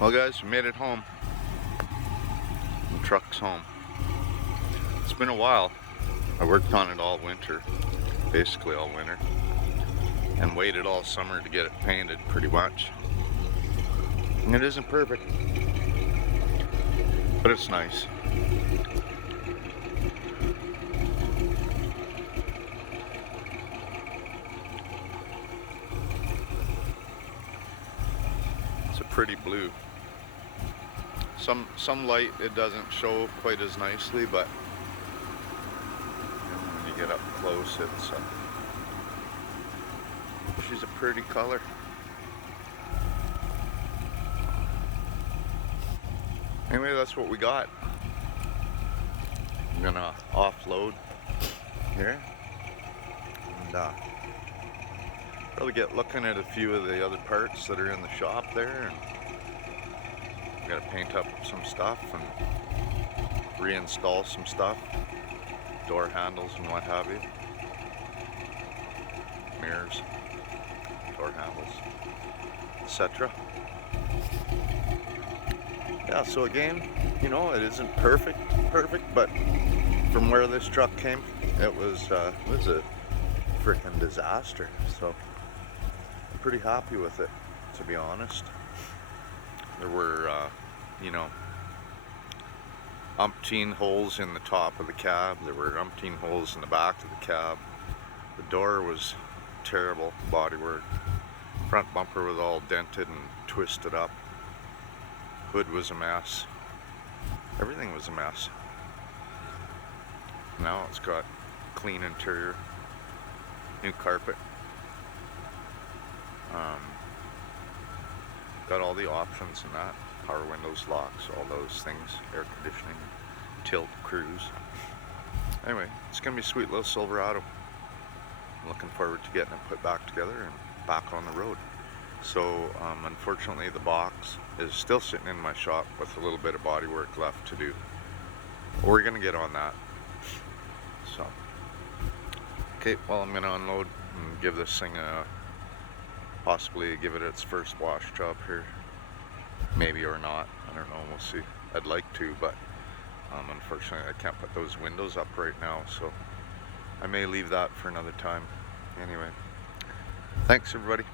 Well guys, we made it home. The truck's home. It's been a while. I worked on it all winter, basically all winter, and waited all summer to get it painted pretty much. And it isn't perfect, but it's nice. It's a pretty blue. Some light it doesn't show quite as nicely, but when you get up close, she's a pretty color. Anyway, that's what we got. I'm gonna offload here and probably get looking at a few of the other parts that are in the shop there, and I'm gonna paint up some stuff and reinstall some stuff, door handles and what have you, mirrors, door handles, etc. Yeah, so again, you know, it isn't perfect, but from where this truck came, it was a freaking disaster. So I'm pretty happy with it, to be honest. There were, you know, umpteen holes in the top of the cab. There were umpteen holes in the back of the cab. The door was terrible bodywork. Front bumper was all dented and twisted up. Hood was a mess. Everything was a mess. Now it's got clean interior, new carpet. Got all the options in that. Power windows, locks, all those things, air conditioning, tilt, cruise. Anyway, it's gonna be a sweet little Silverado. I'm looking forward to getting it put back together and back on the road. So unfortunately the box is still sitting in my shop with a little bit of body work left to do. We're gonna get on that. So okay, well, I'm gonna unload and give this thing possibly give it its first wash job here, maybe or not, I don't know, we'll see. I'd like to, but unfortunately I can't put those windows up right now, so I may leave that for another time. Anyway, thanks everybody.